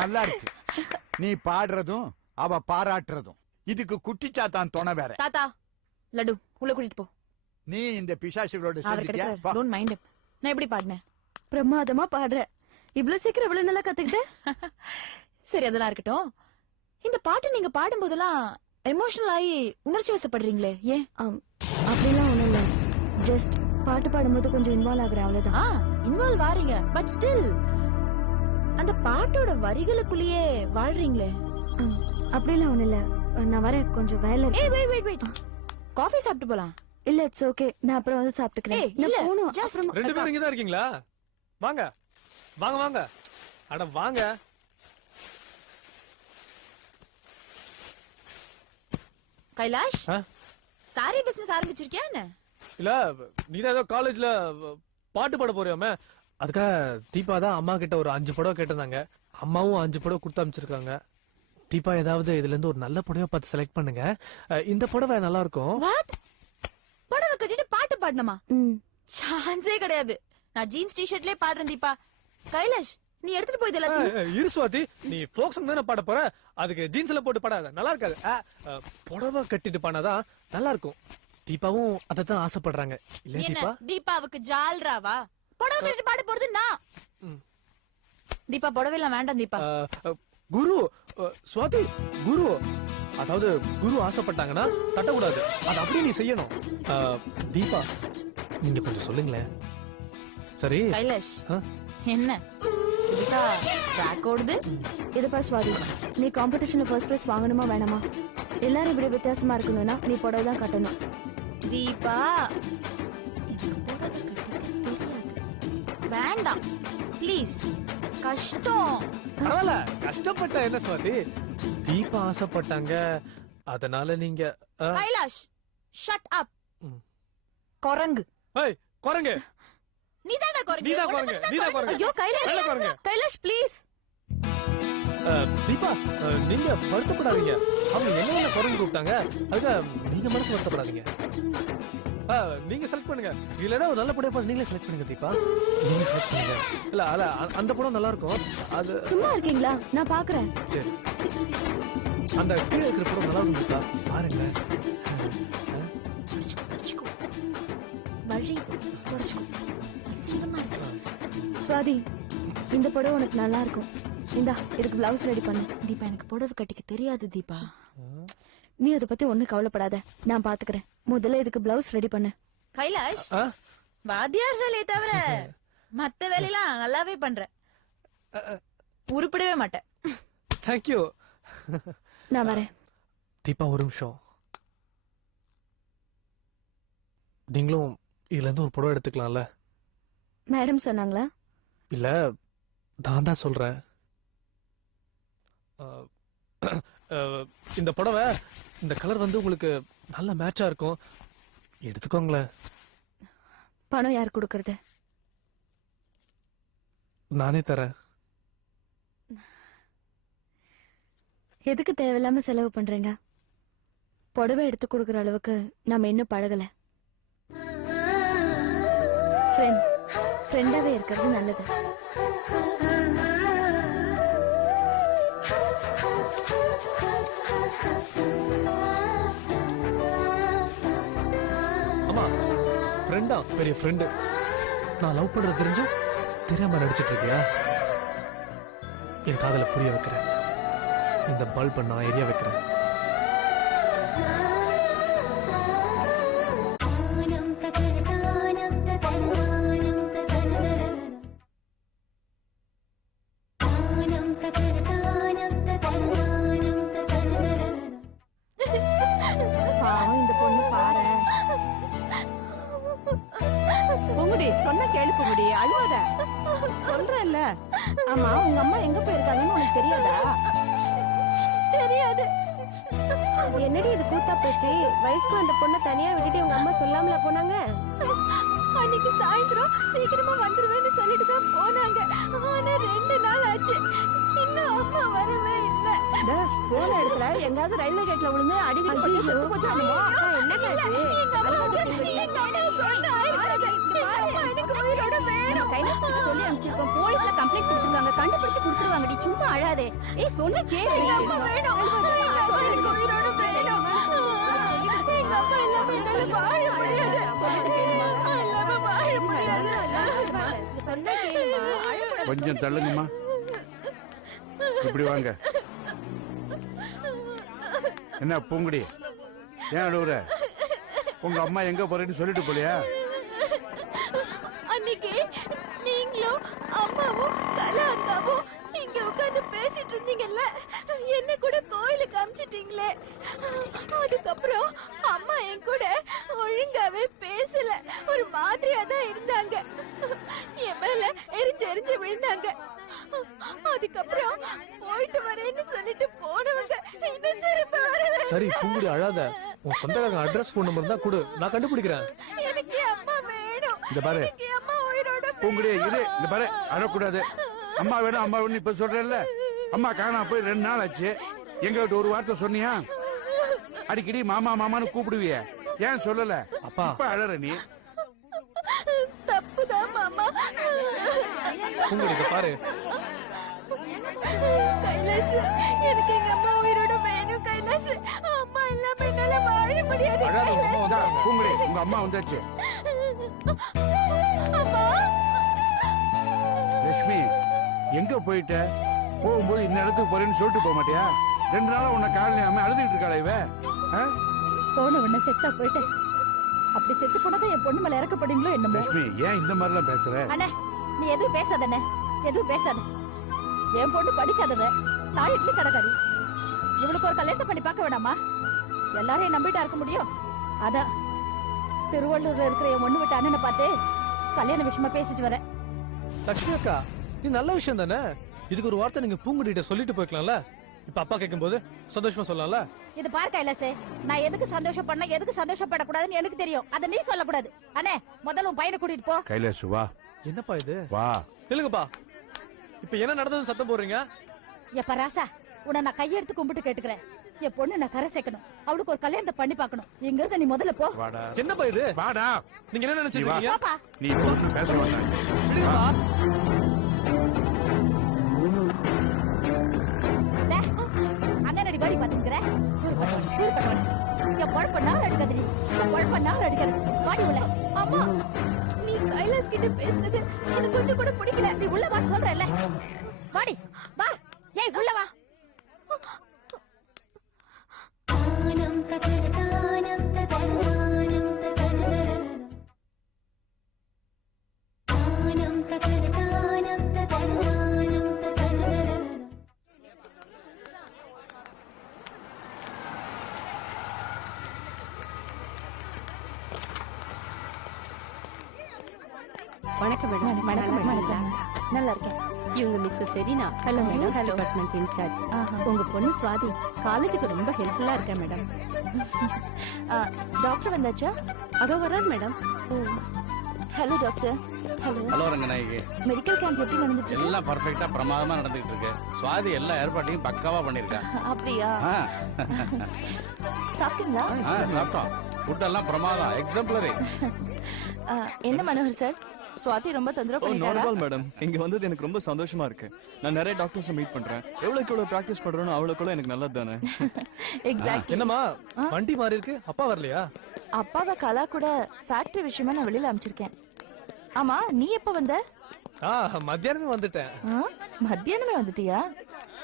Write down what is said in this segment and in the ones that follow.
நல்லா இருக்கு. நீ பாடுறதும் அவ பாராட்டுறதும். இதுக்கு குட்டிச்சாத்தான் துணை வேற. தாத்தா லட்டு உள்ள கூட்டிட்டு போ. நீ இந்த பிசாசுகளோட சேர்ந்துட்டியா? Don't mind. நான் எப்படி பாடுனேன்? பிரமாதமா பாடுற. இவ்வளவு சீக்கிரம் இவ்வளவு நல்லா கத்துக்கிட்டேன். சரி அதெல்லாம் இருக்கட்டும். இந்த பாட்டு நீங்க பாடும் போதெல்லாம் எமோஷனல் ஆகி உணர்ச்சி வசப்படுறீங்களே ஏன்? அப்படிலாம் ஒண்ணும் இல்ல. ஜஸ்ட் பாட்டு பாடும்போது கொஞ்சம் இன்வால்வ் ஆகுறேன் அவ்வளவுதான். இன்வால்வ் ஆறீங்க பட் ஸ்டில் அந்த பாட்டோட வரிகளுக்குள்ளேயே வாழ்றீங்களே. அப்படிலாம் ஒண்ணும் இல்ல. நான் வரேன், கொஞ்சம் வேலை இருக்கு. ஏய் வெயிட் வெயிட். காஃபி சாப்பிட்டு போலாம். இல்ல இட்ஸ் ஓகே, நான் அப்புறம் வந்து சாப்பிட்டுக்கிறேன். இல்ல அப்புறம் ரெண்டு பேரும் இங்க தான் இருக்கீங்களா? வாங்க வாங்க வாங்க. அட வாங்க. கைலாஷ் சாரி பிசினஸ் ஆரம்பிச்சிருக்கியா என்ன? இல்ல நீதான் ஏதோ காலேஜ்ல பாட்டு பாட போறியாமே, அதுக்காக தீபா தான் அம்மா கிட்ட ஒரு 5 புடவை கேட்டிருந்தாங்க. அம்மாவும் 5 புடவை கொடுத்து அமைச்சிருக்காங்க. தீபா ஏதாவது இதுல இருந்து ஒரு நல்ல புடவை பார்த்து செலக்ட் பண்ணுங்க. இந்த புடவை நல்லா இருக்கும். புடவை கட்டிட்டு பாட்டு பாடணுமா? சான்ஸே கிடையாது. நான் ஜீன்ஸ் டி-ஷர்ட்லயே பாடுறேன் தீபா. கைலாஷ் நீ எடுத்துட்டு போய் இதெல்லாம் இரு சுவாதி, நீ ஃபோக் சாங் தானே பாட போற, அதுக்கு ஜீன்ஸ்ல போட்டு பாடாத, நல்லா இருக்காது. புடவை கட்டிட்டு பாடாதான் நல்லா இருக்கும். தீபாவும் அதத்தான் ஆசைப்படுறாங்க இல்ல தீபா? தீபாவுக்கு ஜால்ராவா? புடவை கட்டிட்டு பாட போறது நான். தீபா புடவை எல்லாம் வேண்டாம் தீபா. குரு சுவாதி, குரு அதாவது குரு ஆசைப்பட்டாங்கன்னா தட்டக்கூடாது, அது அப்படியே நீ செய்யணும். தீபா நீங்க கொஞ்சம் சொல்லுங்களேன். சரி கைலாஷ் என்ன ஓடுது? இது பாரு சுவாதி, நீ காம்படிஷன்ல ஃபர்ஸ்ட் பிரைஸ் வாங்கணுமா வேணாமா? எல்லாரும் இப்படி வித்தியாசமா இருக்கணும்னா நீ புடவை தான் கட்டணும். தீபா வேண்டாம் ப்ளீஸ், கஷ்டம். பரவாயில்ல, கஷ்டப்பட்ட என்ன சுவாதி, தீபா ஆசைப்பட்டாங்க அதனால நீங்க. Kailash shut up. குரங்கு. ஏய் குரங்கு, நீதான குரங்கு. நீதான் குரங்கு, நீதான் குரங்கு. ஐயோ கைலாஷ், கைலாஷ் ப்ளீஸ். தீபா நீங்க வருத்தப்படாதீங்க. அவங்க என்ன குரங்கு கூப்பிட்டாங்க, அதுக்காக நீங்க மனசு வருத்தப்படாதீங்க. நீங்க செலக்ட் பண்ணுங்க. இல்லனா ஒரு நல்ல படம் பார்த்து நீங்களே செலக்ட் பண்ணுங்க தீபா. நீங்க செலக்ட் பண்ணுங்க. இல்ல அல அந்த படம் நல்லா இருக்கும். அது சும்மா இருக்கீங்களா? நான் பாக்குறேன். சரி அந்த கீழ இருக்கிற படம் நல்லா இருக்கும் தீபா, பாருங்க. வழி சுவாதி, இந்த புடவை உனக்கு நல்லா இருக்கும். இந்தா இதுக்கு பிளவுஸ் ரெடி பண்ணு. தீபா எனக்கு புடவை கட்டிக்க தெரியாது தீபா. நீ அதை பத்தி ஒண்ணு கவலைப்படாத, நான் பாத்துக்கிறேன். முதல்ல இதுக்கு பிளவுஸ் ரெடி பண்ணு. கைலாஷ் வாத்தியார் வேலையை தவிர மத்த வேலையெல்லாம் நல்லாவே பண்ற. உருப்படவே மாட்டேன். தேங்க்யூ. நான் வரேன். தீபா ஒரு நிமிஷம். நீங்களும் இதுல இருந்து ஒரு புடவை எடுத்துக்கலாம்ல? மேடம் சொன்னாங்களா? இல்ல நான் தான் சொல்றேன். இந்த புடவை இந்த கலர் வந்து உங்களுக்கு நல்ல மேட்சா இருக்கும், எடுத்துக்கோங்களேன். பணம் யார் கொடுக்கறது? நானே தரேன். எதுக்கு தேவையில்லாம செலவு பண்றீங்க? புடவை எடுத்து கொடுக்கற அளவுக்கு நாம இன்னும் பழகல. ஃப்ரெண்டாவே இருக்கிறது நல்லது. ஆமா ஃப்ரெண்டா, பெரிய ஃப்ரெண்டு. நான் லவ் பண்றது தெரிஞ்சும் தெரியாம நடிச்சிட்டு இருக்கியா? என் காதல புரிய வைக்கிறேன். இந்த பல்பை நான் எரிய வைக்கிறேன். சொன்ன கேளு பொங்குடி, அழுவாத. சொல்றேன்ல. ஆமா உங்க அம்மா எங்க போயிருக்காங்கன்னு உனக்கு தெரியாதா? தெரியாது. என்னடி இது கூத்தா போச்சு? வயசுக்கு அந்த பொண்ணை தனியா விட்டுட்டு உங்க அம்மா சொல்லாமல போனாங்க? அன்னைக்கு சாயந்தரம் சீக்கிரமா வந்துருவேன்னு சொல்லிட்டு தான் போனாங்க. ஆனா 2 நாள் ஆச்சு, இன்னும் அம்மா வரவே இல்ல. போன இடத்துல எங்காவது ரயில்வே கேட்ல விழுந்து அடிக்கடி செத்து போச்சு. என்ன காசு? சொல்லி அனுப்பிச்சிருக்கோம். போலீஸ்ல கம்ப்ளைண்ட் கொடுத்துருக்காங்க, கண்டுபிடிச்சு கொடுத்துருவாங்க. பாடுவாங்கடி, சும்மா அழாதே. ஏய் சொன்ன கேளு. எங்க அம்மா வேணும். எங்க அம்மா எனக்கு உயிரோட வேணும். எங்க அம்மா இல்லாம என்னால வாழ முடியாது. இல்லாம வாழ முடியாது. சொன்ன கேளுமா. கொஞ்சம் தள்ளுங்கம்மா, இப்படி வாங்க. என்ன பூங்குடி, ஏன் அழுவுற? உங்க அம்மா எங்க போறேன்னு சொல்லிட்டு போலியா? அன்னைக்கு நீங்களும் அம்மாவும் கலா அக்காவும் இங்க உட்கார்ந்து பேசிட்டு இருந்தீங்கல்ல, என்ன கூட கோயிலுக்கு அமிச்சிட்டீங்களே. அதுக்கப்புறம் அம்மா என் கூட ஒழுங்காவே பேசல, ஒரு மாதிரியா தான் இருந்தாங்க. என் மேல எரிஞ்சு விழுந்தாங்க. அதுக்கப்புறம் போயிட்டு வரேன்னு சொல்லிட்டு போனவங்க இன்னும் திரும்ப வரவே. சரி பூங்குடி அழாத. உன் சொந்தக்காரங்க அட்ரஸ் ஃபோன் நம்பர் தான் கொடு, நான் கண்டுபிடிக்கிறேன். எனக்கு அம்மா வேணும். இந்த பாரு எனக்கு அம்மா உயிரோட பூங்குடி, இரு. இந்த பாரு, அழக்கூடாது. அம்மா வேணும் அம்மா வேணும் இப்ப சொல்றேன்ல. அம்மா காணாம போய் 2 நாள் ஆச்சு. எங்க விட்டு ஒரு வார்த்தை சொன்னியா? அடிக்கடி மாமா மாமான்னு கூப்பிடுவிய, ஏன் சொல்லல? அப்பா. இப்ப அழற நீ. தப்புதான் மாமா. பூங்குடி இத பாரு. கைலாஷ், எனக்கு எங்க அம்மா உயிரோட வேணும் கைலாஷ். அம்மா இல்லாம என்னால வாழ முடியாது அழாத, உங்க அம்மா இந்தா, வந்தாங்க. பூங்குடி, உங்க அம்மா வந்தாச்சு. அம்மா. லட்சுமி, எங்க போயிட்ட? போகும்போது இந்த இடத்துக்கு போறேன்னு சொல்லிட்டு போக மாட்டியா? 2 நாளா உன்னை காலையாம அழுதுகிட்டு இருக்காளா இவ? ஆ? போன உடனே செத்தா போயிட்டேன். அப்படி செத்து போனதான் என் பொண்ணு மேல இறக்கப்படுங்களோ என்னமோ. லட்சுமி, ஏன் இந்த மாதிரிலாம் பேசுற? அண்ணே நீ எதுவும் பேசாதண்ணே, எதுவும் பேசாத. என் பொண்ணு படிக்காதவ, தாய் இட்லி கடைக்காரி. இவளுக்கு ஒரு கல்யாணத்தை பண்ணி பார்க்க வேணாமா? எல்லாரையும் நம்பிட்டா இருக்க முடியும்? அதான் திருவள்ளூர்ல இருக்கிற என் ஒண்ணு விட்ட அண்ணனை பார்த்து கல்யாண விஷயமா பேசிட்டு வரேன். லட்சுமி அக்கா, இது நல்ல விஷயம் தானே. இதுக்கு ஒரு வார்த்தை நீங்க பூங்குடிட்ட சொல்லிட்டு போய்க்கலாம்ல. இப்ப அப்பா கேட்கும்போது சந்தோஷமா சொல்லலாம்ல. இது பார் கைலாசே, நான் எதுக்கு சந்தோஷப்படணும் எதுக்கு சந்தோஷப்படக்கூடாதுன்னு எனக்கு தெரியும். அதை நீ சொல்லக்கூடாது. அண்ணே முதல்ல உன் பையனை கூட்டிட்டு போ. கைலாசு வா என்னப்பா இது? வா. இல்லங்கப்பா, இப்ப என்ன நடந்தது சத்தம் போடுறீங்க? எப்ப ராசா, உன்னை நான் கையெடுத்து கும்பிட்டு கேட்டுக்கிறேன். என் பொண்ணு நான் கரை சேர்க்கணும், அவளுக்கு ஒரு கல்யாணத்தை பண்ணி பார்க்கணும். இங்க இருந்து நீ முதல்ல போ. வாடா என்னப்பா இது? வாடா. நீங்க என்ன நினைச்சிட்டு நீ வா. இருக்கீங்க? போப்பா. நீ ஒன்றும் பேச வேண்டாம். விடுங்கப்பா. டே, அங்க நடி பாடி பாத்துக்கிற. என் பொழப்ப நாள் அடிக்காது, என் பொழப்ப நாள் அடிக்காது. பாடி உள்ள. அம்மா, நீ கைலாஷ் கிட்ட பேசுனது எனக்கு கொஞ்சம் கூட பிடிக்கல. நீ உள்ள வான்னு சொல்றேல்ல. வாடி வா. ஏய் உள்ள வா. வணக்கம் மேடம். வணக்கம் வணக்கம். நல்லா இருக்கேன். இவங்க miss Serena. Hello madam. Hello department incharge. உங்க பொண்ணு சுவாதி காலேஜுக்கு ரொம்ப ஹெல்ப்ஃபுல்லா இருக்கேன் மேடம். டாக்டர் வந்தாச்சா? அதோ வர்றார் madam. Hello doctor. Hello. Hello Ranganayaki, medical camp எப்படி நடந்துச்சு? எல்லாம் பர்ஃபெக்ட்டா பிரமாதமா நடந்துட்டு இருக்கு. சுவாதி எல்லா ஏற்பாட்டையும் பக்காவா பண்ணிருக்கா. அப்படியா? ஆ, சாப்பிட்டீங்களா? சாப்பிட்டோம். ஃபுட் எல்லாம் பிரமாதம், எக்ஸாம்பிளரி. என்ன மனோகர் சார், சுவாதி ரொம்ப தொந்தரவு பண்ணிட்டாரா? நார்மல் மேடம், இங்க வந்தது எனக்கு ரொம்ப சந்தோஷமா இருக்கு. நான் நிறைய டாக்டர்ஸ் மீட் பண்றேன். எவ்வளவுக்கு எவ்வளவு பிராக்டிஸ் பண்றேனோ அவ்வளவுக்கு எனக்கு நல்லது தானே. எக்ஸாக்ட்லி. என்னம்மா வண்டி மாறி இருக்கு, அப்பா வரலையா? அப்பாவை கலா கூட ஃபேக்டரி விஷயமா நான் வெளியில அனுப்பிச்சிருக்கேன். ஆமா நீ எப்ப வந்த? மத்தியானமே வந்துட்டேன். மத்தியானமே வந்துட்டியா?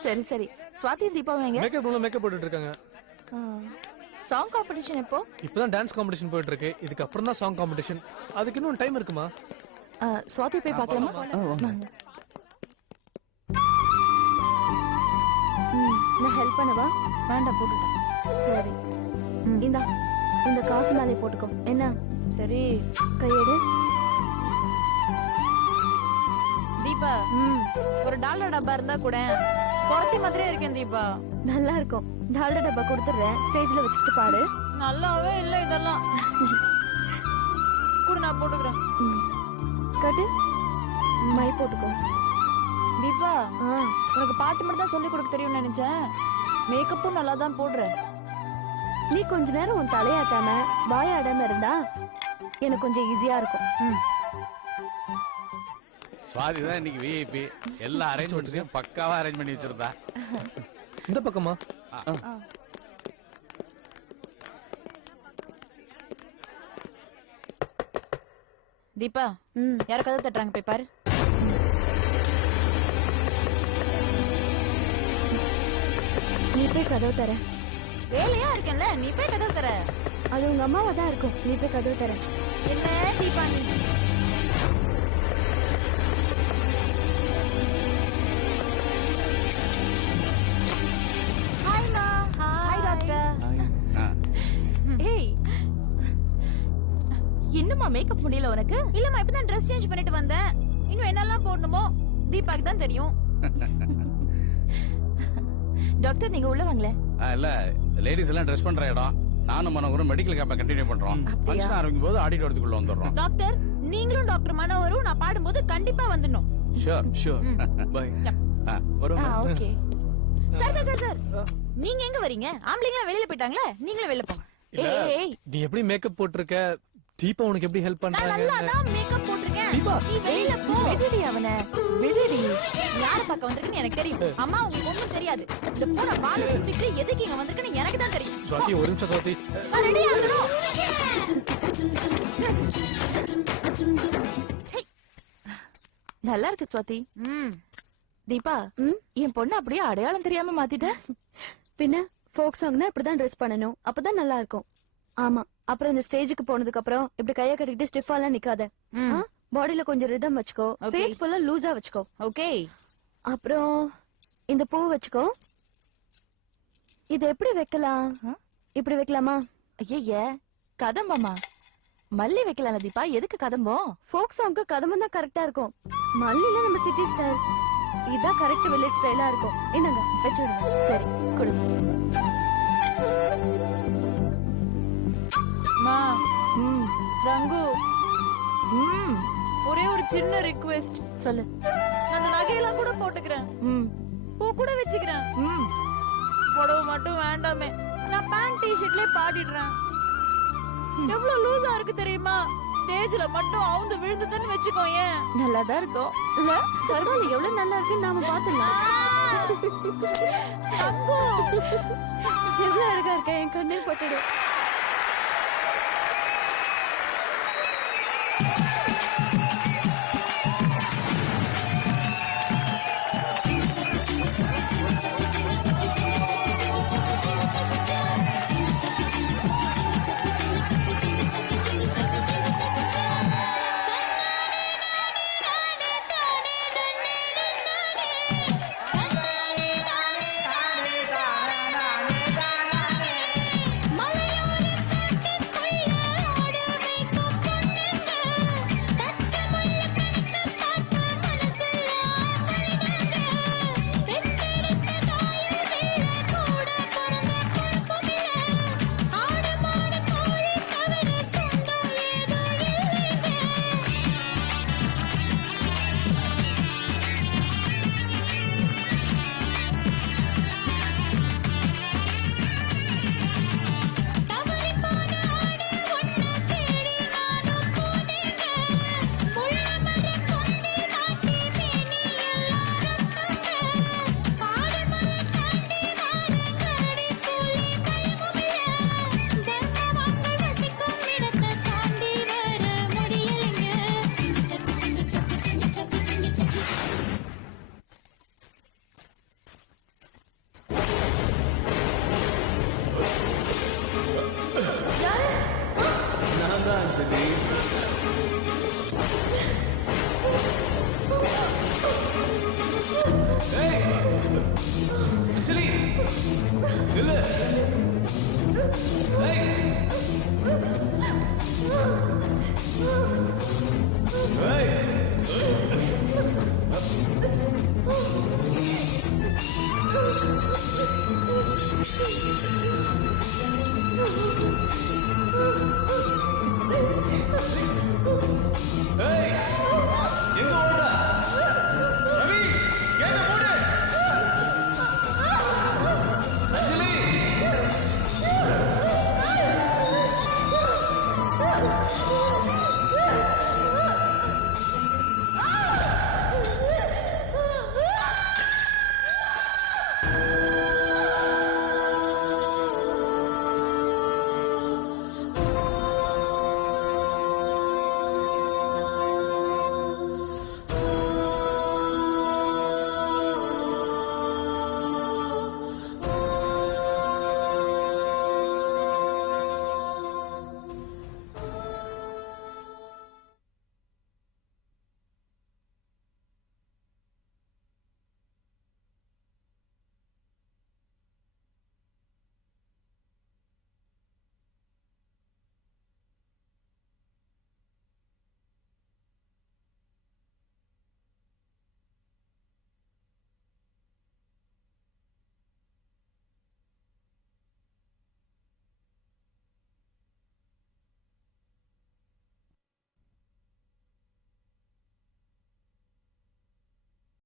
சரி சரி. சுவாதி தீபாவும் எங்க? மேக்கப் ரூம்ல மேக்கப் போட்டுட்டு இருக்காங்க. சாங் காம்படிஷன் எப்போ? இப்பதான் டான்ஸ் காம்படிஷன் போயிட்டு இருக்கு. இதுக்கு அப்புறம் தான் சாங் காம்படிஷன். அதுக்கு இன்னும் டைம் இருக்குமா? சுவாதி போய் பார்க்கலாமா? வாங்க. நான் ஹெல்ப் பண்ணவா? வேண்டாம் போட்டுட்டேன். சரி இந்த காசு மேலே போட்டுக்கோ. என்ன? சரி கையெடு. தீபா, ஒரு டாலர் டப்பா இருந்தா கூட குழந்தை மாதிரியே இருக்கேன் தீபா. நல்லா இருக்கும். டால்டா டப்பா கொடுத்துறேன், ஸ்டேஜ்ல வச்சுக்கிட்டு பாடு. நல்லாவே இல்ல இதெல்லாம். கூட நான் போட்டுக்கிறேன். கட்டு மை போட்டுக்கோ. தீபா, உனக்கு பாட்டு மட்டும் தான் சொல்லி கொடுக்க தெரியும்னு நினைச்சேன். மேக்கப்பும் நல்லா தான் போடுறேன். நீ கொஞ்ச நேரம் உன் தலையாட்டாம வாயாடாம இருந்தா எனக்கு கொஞ்சம் ஈஸியா இருக்கும். சுவாதி தான் இன்னைக்கு விஐபி. எல்லா அரேஞ்ச்மெண்ட்ஸையும் பக்காவா அரேஞ்ச் பண்ணி வச்சிருந்தா. இந்த பக்கமா? தீபா, யார கதை தட்டுறாங்க போய் பாரு. நீ போய் கதவு தர. வேலையா இருக்கேன்ல, நீ போய் கதவு தர. அது உங்க அம்மாவா தான் இருக்கும். நீ போய் கதவு தர. என்ன தீபா நீ? ஹாய்மா. Hi doctor. ஏய், இன்னுமா மேக்கப் முடியல உனக்கு? இல்லம்மா, இப்பதான் ட்ரெஸ் சேஞ்ச் பண்ணிட்டு வந்தேன். இன்னும் என்னெல்லாம் போடணுமோ தீபாக்கு தான் தெரியும். டாக்டர் நீங்க உள்ள வாங்களே. இல்ல, லேடிஸ் எல்லாம் ட்ரெஸ் பண்ற இடம். நானும் மனோகரும் மெடிக்கல் கேம்ப கண்டினியூ பண்றோம். ஃபங்க்ஷன் ஆரம்பிக்கும் போது ஆடிட்டோரியத்துக்குள்ள வந்துடுறோம். டாக்டர், நீங்களும் டாக்டர் மனோவரும் நான் பாடும்போது கண்டிப்பா வந்துடணும். ஷூர். ஷூர். பை. வரோம். Okay. Sir sir sir sir, நீங்க எங்க வரீங்க? ஆம்பளைங்களா வெளியில போயிட்டாங்களே, நீங்களும் வெளியில போங்க. இல்ல, ஏய் நீ எப்படி மேக்கப் போட்டிருக்க? தீபா உனக்கு எப்படி ஹெல்ப் நான் பண்றாங்க? நல்லா தான் மேக்கப் போட்டிருக்கேன். தீபா. நீ வெளியில போ. விடுடி அவனை, விடுடி. யார பக்கம் வந்திருக்குன்னு எனக்கு தெரியும். அம்மா உங்களுக்கு ஒண்ணும் தெரியாது. இந்த பூனை வாழை சுட்டிட்டு எதுக்கு இங்க வந்திருக்குன்னு எனக்கு தான் தெரியும். சுவாதி, ஒரு நிமிஷம் சுவாதி. நான் ரெடி ஆகணும். சை. நல்லா இருக்கு ஸ்வாதி. தீபா, என் பொண்ணு அப்படியே அடையாளம் தெரியாம மாத்திட்ட. பின்ன ஃபோக் சாங்னா இப்படிதான் ட்ரெஸ் பண்ணணும். அப்பதான் நல்லா இருக்கும். ஆமா. அப்புறம் இந்த ஸ்டேஜுக்கு போனதுக்கு அப்புறம் இப்படி கைய கட்டிக்கிட்டு ஸ்டிஃபா எல்லாம் நிக்காத. பாடியில கொஞ்சம் ரிதம் வச்சுக்கோ. ஃபேஸ் ஃபுல்லா லூசா வச்சுக்கோ. ஓகே. அப்புறம் இந்த பூ வச்சுக்கோ. இது எப்படி வைக்கலாம்? இப்படி வைக்கலாமா? ஐயே, கதம்பமா. மல்லி வைக்கலாம்ல தீபா, எதுக்கு கதம்பம்? ஃபோக் சாங்க்கு கதம்பம் தான் கரெக்டா இருக்கும். மல்லில நம்ம சிட்டி ஸ்டைல். இதான் கரெக்ட் வில்லேஜ் ஸ்டைலா இருக்கும். என்னங்க வச்சுடுங்க. சரி, கொடு. மா, ரங்கு, ம், ஒரே ஒரு சின்ன ரிக்வெஸ்ட். சொல்லு. நான் அந்த நகையெல்லாம் கூட போட்டுக்கிறேன். பூ கூட வச்சுக்கிறேன். புடவை மட்டும் வேண்டாமே. நான் பேண்ட் டி-ஷர்ட்லயே பாடிடுறேன். எவ்வளவு லூசா இருக்கு தெரியுமா? ஸ்டேஜ்ல மட்டும் அவுந்து விழுந்ததுன்னு வெச்சுக்கோ. ஏன் நல்லாதான் இருக்கும் இல்ல? பரவாயில்ல, எவ்வளவு நல்லா இருக்குன்னு நாம பாத்துலாம். எவ்வளவு அழகா இருக்க, என் கண்ணே பட்டுடும். Anjali!